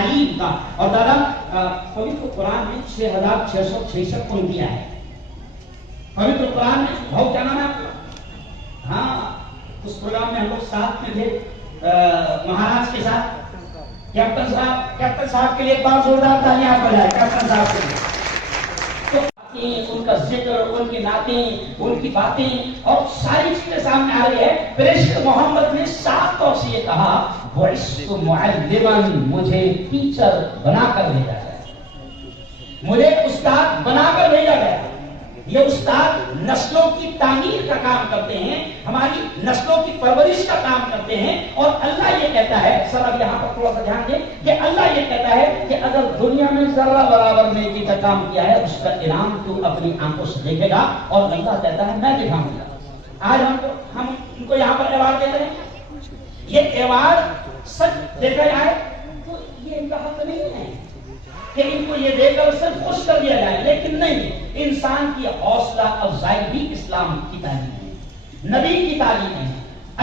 تعلیم کا. اور دادا پوتر قرآن میں 6666 پنکتیاں ہیں. پوتر قرآن میں بہت کیا نام ہے آپ کا؟ ہاں اس پروگرام میں ہم لوگ ساتھ میں تھے مہاراج کے ساتھ. کیپٹن صاحب کے لیے ایک بار زوردار تالیاں بجائے کیپٹن صاحب کے لیے. ان کا ذکر، ان کی نعتیں، ان کی باتیں اور ساری چیزیں سامنے آ رہی ہے. پریشر محمد نے صاف طور سے یہ کہا بعثت معلما، مجھے ٹیچر بنا کر بھیجا گیا، مجھے استاد بنا کر بھیجا گیا. یہ استاد نسلوں کی تعمیر کا کام کرتے ہیں، ہماری نسلوں کی پرورش کا کام کرتے ہیں. اور اللہ یہ کہتا ہے، سر اب یہاں پر تھوڑا سا دھیان دیں کہ اللہ یہ کہتا ہے کہ اگر دنیا میں ذرہ برابر نیکی کا کام کیا ہے اس کا انعام تو اپنی آنکھوں سے دیکھے گا. اور اللہ کہتا ہے میں دکھاؤں گا. آج ہم ان کو یہاں پر ایوارڈ دیتے ہیں. یہ ایوارڈ سچ دیکھا جائے تو یہ ان کا حق نہیں ہے کہ ان کو یہ دے کر صرف خوش کر دیا جائے، لیکن نہیں، انسان کی حوصلہ افزائی بھی اسلام کی تعلیم ہے، نبی کی تعلیم ہے،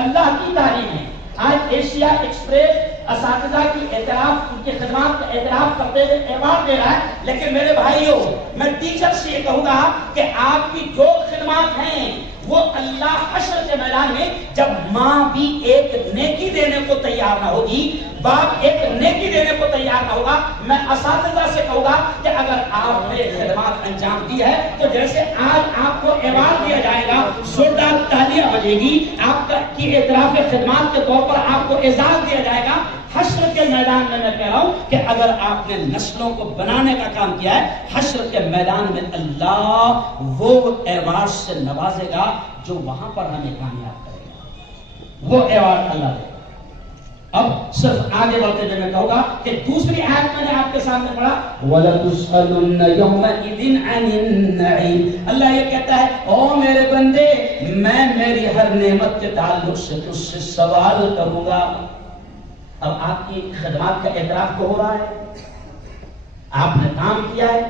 اللہ کی تعلیم ہے. آج ایشیا ایکسپریس اساتذہ کی اعتراف، ان کی خدمات کا اعتراف کرتے ہوئے ایوارڈ دے رہا ہے. لیکن میرے بھائیوں، میں ٹیچر سے یہ کہوں گا کہ آپ کی جو خدمات ہیں وہ اللہ حشر کے میدان میں، جب ماں بھی ایک نیکی دینے کو تیار نہ ہوگی، باپ ایک نیکی دینے کو تیار نہ ہوگا، میں اساتذہ سے کہوں گا کہ اگر آپ نے خدمات انجام دی ہے تو جیسے آج آپ کو ایوارڈ دیا جائے گا، زوردار تالیاں بجے گی، آپ کی اعتراف خدمات کے طور پر آپ کو اعزاز دیا جائے گا. حشر کے میدان میں کہہ رہا ہوں کہ اگر آپ نے نسلوں کو بنانے کا کام کیا ہے، حشر کے میدان میں اللہ وہ ایوارڈ سے نوازے گا جو وہاں پر ہمیں کامیاب کرے گا. وہ ایوارڈ اللہ دے گا. اب صرف آگے بڑھتے ہوئے میں کہوں گا کہ دوسری آیت میں نے آپ کے سامنے پڑھا وَلَتُسْأَلُنَّ يَوْمَئِذٍ عَنِ النَّعِيمِ. اللہ یہ کہتا ہے او میرے بندے، میں میری ہر نعمت کے تعلق سے تجھ سے سوال کروں گا. اب آپ کی خدمات کا اعتراف تو ہو رہا ہے، آپ نے کام کیا ہے،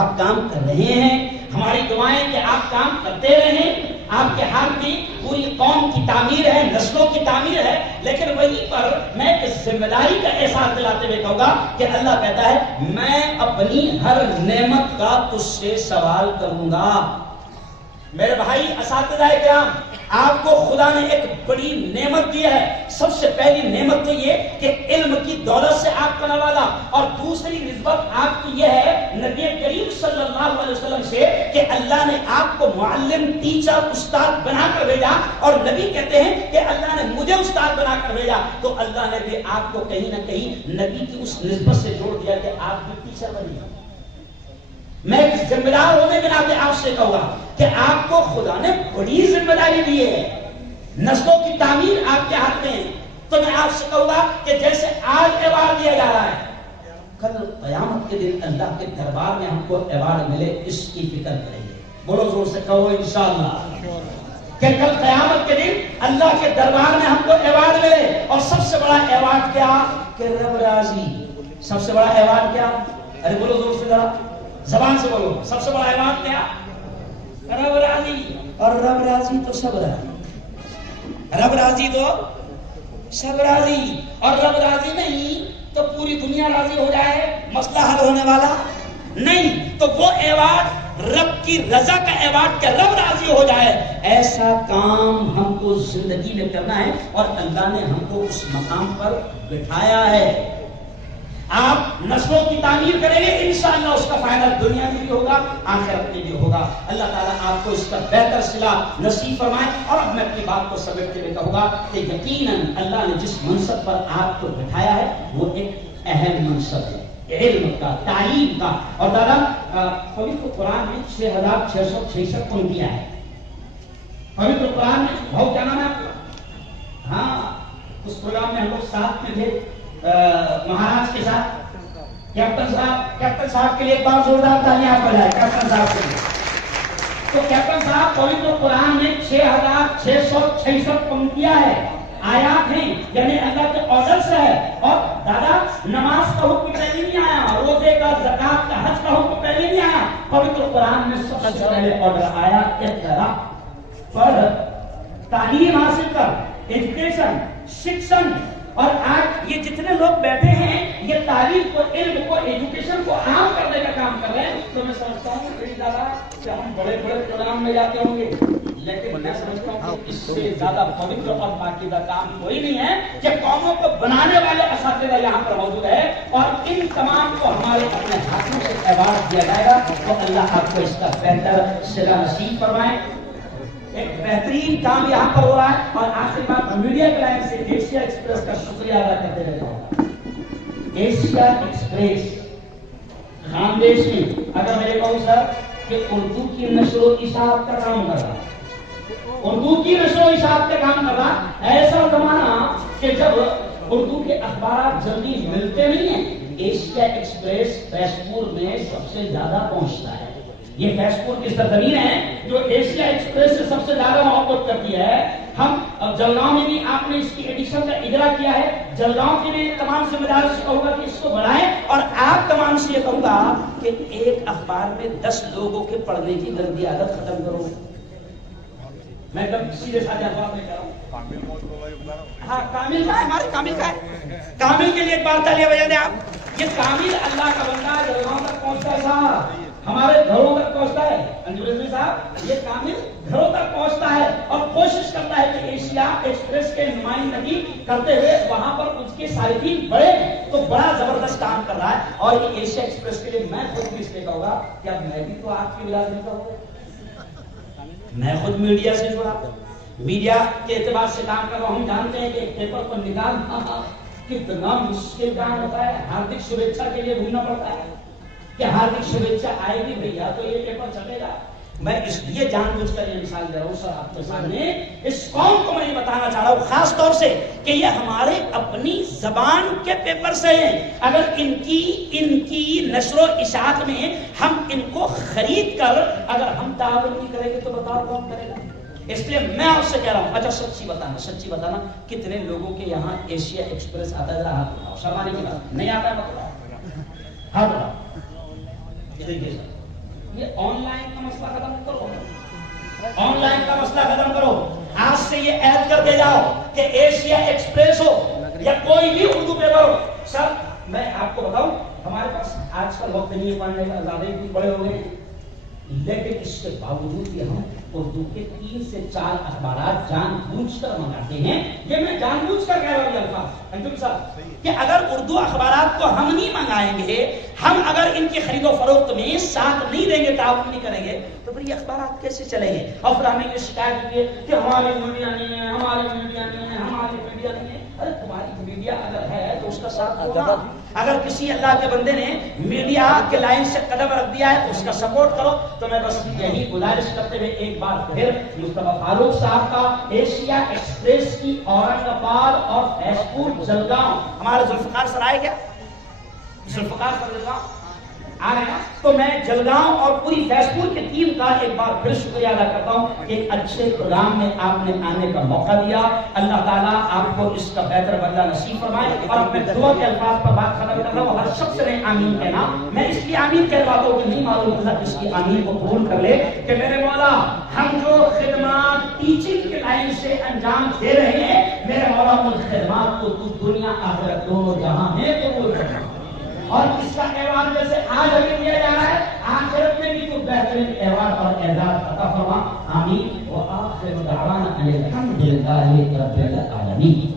آپ کام کر رہے ہیں. ہماری دعائیں کہ آپ کام کرتے رہیں. آپ کے ہاتھ میں پوری قوم کی تعمیر ہے، نسلوں کی تعمیر ہے. لیکن وہیں پر میں اس ذمہ داری کا احساس دلاتے ہوئے کہوں گا کہ اللہ کہتا ہے میں اپنی ہر نعمت کا تجھ سے سوال کروں گا. میرے بھائی اساتذہ کرام، آپ کو خدا نے ایک بڑی نعمت دی ہے. سب سے پہلی نعمت تو یہ کہ علم کی دولت سے آپ کو نوازا، اور دوسری نسبت آپ کی یہ ہے نبی کریم صلی اللہ علیہ وسلم سے کہ اللہ نے آپ کو معلم، ٹیچر، استاد بنا کر بھیجا. اور نبی کہتے ہیں کہ اللہ نے مجھے استاد بنا کر بھیجا. تو اللہ نے بھی آپ کو کہیں نہ کہیں نبی کی اس نسبت سے جوڑ دیا کہ آپ بھی ٹیچر بنیے. میں ایک ذمہ دار ہونے کے ناطے آپ سے کہوں گا کہ آپ کو خدا نے بڑی ذمہ داری دی ہے، نسلوں کی تعمیر آپ کے ہاتھ میں ہے. تو میں آپ سے کہوں گا کہ جیسے آج ایوارڈ دیا جا رہا ہے، کل قیامت کے دن اللہ کے دربار میں ہم کو ایوارڈ ملے، اس کی فکر کریں گے. بولو زور سے کہو انشاءاللہ کہ کل قیامت کے دن اللہ کے دربار میں ہم کو ایوارڈ ملے. اور سب سے بڑا ایوارڈ کیا کہ رب راضی. سب سے بڑا ایوارڈ کیا؟ ارے بولو زور سے ذرا، زبان سے بولو. سب سے بڑا ایوارڈ کیا؟ رب راضی. اور رب راضی تو سب راضی، رب راضی تو سب راضی. اور رب راضی نہیں تو پوری دنیا راضی ہو جائے، مسئلہ حل ہونے والا نہیں. تو وہ ایوارڈ رب کی رضا کا ایوارڈ کہ رب راضی ہو جائے، ایسا کام ہم کو زندگی میں کرنا ہے. اور اللہ نے ہم کو اس مقام پر بٹھایا ہے. آپ نسلوں کی تعمیر کریں گے، انشاءاللہ اس کا فائدہ دنیا میں بھی ہوگا، آخرت میں بھی ہوگا. اللہ تعالیٰ آپ کو اس کا بہتر صلہ نصیب فرمائے. اور اب میں اپنی بات کو سمیٹتے ہوئے کہوں گا کہ یقیناً اللہ نے جس منصب پر آپ کو بٹھایا ہے وہ ایک اہم منصب ہے، علم کا، تعلیم کا. اور دادا پوتر قرآن میں 6666 پنکتیاں ہیں. پوتر قرآن میں بہت کیا نام ہے آپ کا؟ ہاں اس پروگرام میں ہم لوگ ساتھ میں تھے مہاراج کے ساتھ. کیپٹن صاحب کے لیے ایک بار زوردار تالیاں بجائے کیپٹن صاحب کے لیے. تو کیپٹن صاحب پوتر قرآن میں 6666 پنکتیاں ہے، آیات ہیں، یعنی اللہ کے آرڈرز ہے. اور دادا نماز کا حکم پہلے نہیں آیا، روزے کا، زکات کا، حج کا حکم پہلے نہیں آیا. پوتر قرآن میں سب سے پہلے آرڈر آیا اقرا، پڑھ، تعلیم حاصل کر، ایجوکیشن، شکشن. اور آج یہ جتنے لوگ بیٹھے ہیں یہ تعلیم کو، علم کو، ایجوکیشن کو عام کرنے کا کام کر رہے ہیں، تو میں سمجھتا ہوں بڑی زیادہ کہ ہم بڑے بڑے پروگرام میں جاتے ہوں گے، لیکن میں سمجھتا ہوں کہ اس سے زیادہ پوتر اور پاکیزہ کام کوئی نہیں ہے کہ قوموں کو بنانے والے اساتذہ یہاں پر موجود ہے، اور ان تمام کو ہمارے اپنے ہاتھوں سے ایوارڈ دیا جائے گا۔ تو اللہ آپ کو اس کا بہتر صلہ نصیب فرمائے۔ ایک بہترین کام یہاں پر ہو رہا ہے، اور آخر بات میڈیا کے لائن سے ایشیا ایکسپریس کا شکریہ ادا کرتے رہتا ہوں۔ ایشیا ایکسپریس خاندیش میں اگر میں یہ کہوں سر کہ اردو کی نشر و اشاعت کا کام کر رہا ہے، اردو کی نشر و اشاعت کا کام کر رہا ہے، ایسا زمانہ کہ جب اردو کے اخبارات جلدی ملتے نہیں ہیں، ایشیا ایکسپریس فیس پور میں سب سے زیادہ پہنچتا ہے۔ یہ فیس پور کی سرزمین ہے جو ایشیا ایکسپریس سے سب سے زیادہ محبت کرتی ہے۔ ہم جلگاؤں میں بھی آپ نے اس کی ایڈیشن کا اجرا کیا ہے، جلگاؤں کے بھی تمام ذمہ دار سے کہوں گا کہ اس کو بڑھائیں، اور آپ تمام سے یہ کہوں گا کہ ایک اخبار میں 10 لوگوں کے پڑھنے کی گندی عادت ختم کرو۔ میں ایک دم سیدھے سادے الفاظ میں کہہ رہا ہوں۔ ہاں کامل کا ہے، ہمارے کامل کا ہے، کامل کے لیے ایک بار تالیاں بجا دیں آپ۔ یہ کامل اللہ کا بندہ جلگاؤں تک پہنچتا ہے صاحب، ہمارے گھروں تک پہنچتا ہے۔ انجو رضوی صاحب یہ کامل گھروں تک پہنچتا ہے اور کوشش کرتا ہے کہ ایشیا ایکسپریس کے نمائندگی کرتے ہوئے وہاں پر اس کے صارفین بڑے، تو بڑا زبردست کام کر رہا ہے۔ اور یہ ایشیا ایکسپریس کے لیے میں خود بھی اس لیے کہوں گا کہ اب میں بھی تو آپ کی ولادت نہیں کہوں گا، میں خود میڈیا سے جڑا، میڈیا کے اعتبار سے کام کر رہا ہوں۔ ہم جانتے ہیں کہ ایک پیپر پر نکالنا کتنا مشکل کام ہوتا ہے، ہاردک شبھیچھا کے لیے ڈھونڈنا پڑتا ہے کہ ہاردک شبھیچھا آئے گی بھیا تو یہ پیپر چلے گا۔ میں اس لیے جان بوجھ کر یہ مثال دے رہا ہوں سر آپ کے سامنے، اس قوم کو میں یہ بتانا چاہ رہا ہوں خاص طور سے کہ یہ ہمارے اپنی زبان کے پیپر سے ہیں۔ اگر ان کی نشر و اشاعت میں ہم ان کو خرید کر اگر ہم تعاون نہیں کریں گے تو بتاؤ کون کرے گا؟ اس لیے میں آپ سے کہہ رہا ہوں، اچھا سچی بتانا کتنے لوگوں کے یہاں ایشیا ایکسپریس آتا ہے؟ ہاتھ اٹھاؤ، شرمانے کی بات نہیں آتا ہے مطلب ہاتھ اٹھاؤ۔ دیکھیے سر یہ آن لائن کا مسئلہ ختم کرو، آن لائن کا مسئلہ ختم کرو۔ آج سے یہ عہد کر کے جاؤ کہ ایشیا ایکسپریس ہو یا کوئی بھی اردو پیپر ہو، سر میں آپ کو بتاؤں ہمارے پاس آج کل وقت نہیں ہے پڑھنے کا، زیادہ ہی بڑے ہو گئے، لیکن اس کے باوجود بھی ہم اردو کے 3 سے 4 اخبارات جان بوجھ کر منگاتے ہیں۔ یہ میں جان بوجھ کر کہہ رہا ہوں یہ الفاظ انجم صاحب کہ اگر اردو اخبارات کو ہم نہیں منگائیں گے، ہم اگر ان کی خرید و فروخت میں ساتھ نہیں دیں گے، تعاون نہیں کریں گے، تو پھر یہ اخبارات کیسے چلیں گے؟ اور پھر ہمیں یہ شکایت کی ہے کہ ہماری میڈیا نہیں ہے، ہماری میڈیا نہیں ہے، ہماری میڈیا نہیں ہے۔ ارے تمہاری میڈیا اگر ہے تو اس کا ساتھ دو۔ اگر کسی اللہ کے بندے نے میڈیا کے لائن سے قدم رکھ دیا ہے تو اس کا سپورٹ کرو۔ تو میں بس یہی گزارش کرتے ہوئے ایک بار پھر مصطفیٰ فاروق صاحب کا ایشیا ایکسپریس کی اورنگ آباد اور فیس پور جلگاؤں، ہمارے ذوالفقار سر آئے کیا؟ ذوالفقار سر جلگاؤں آ رہے ہیں، تو میں جلگاؤں اور پوری فیس پور کی ٹیم کا ایک بار پھر شکریہ ادا کرتا ہوں کہ ایک اچھے پروگرام میں آپ نے آنے کا موقع دیا۔ اللہ تعالیٰ آپ کو اس کا بہتر بدلہ نصیب فرمائے۔ اور میں دعا کے الفاظ پر بات ختم کر رہا ہوں، ہر شخص نے آمین کہنا۔ میں اس لیے آمین کہلواتا ہوں کہ نہیں معلوم اللہ اس کی آمین کو قبول کر لے کہ میرے مولا ہم جو خدمات ٹیچنگ کے لائن سے انجام دے رہے ہیں، میرے مولا ان خدمات کو تو دنیا آخرت دونوں جہاں ہے قبول کرنا، اور اس کا ایوارڈ جیسے آج ہمیں دیا جا رہا ہے آخرت میں بھی تو بہترین ایوارڈ اور اعزاز عطا فرما۔ آمین۔ وآخر دعوانا ان الحمد للہ رب العالمین۔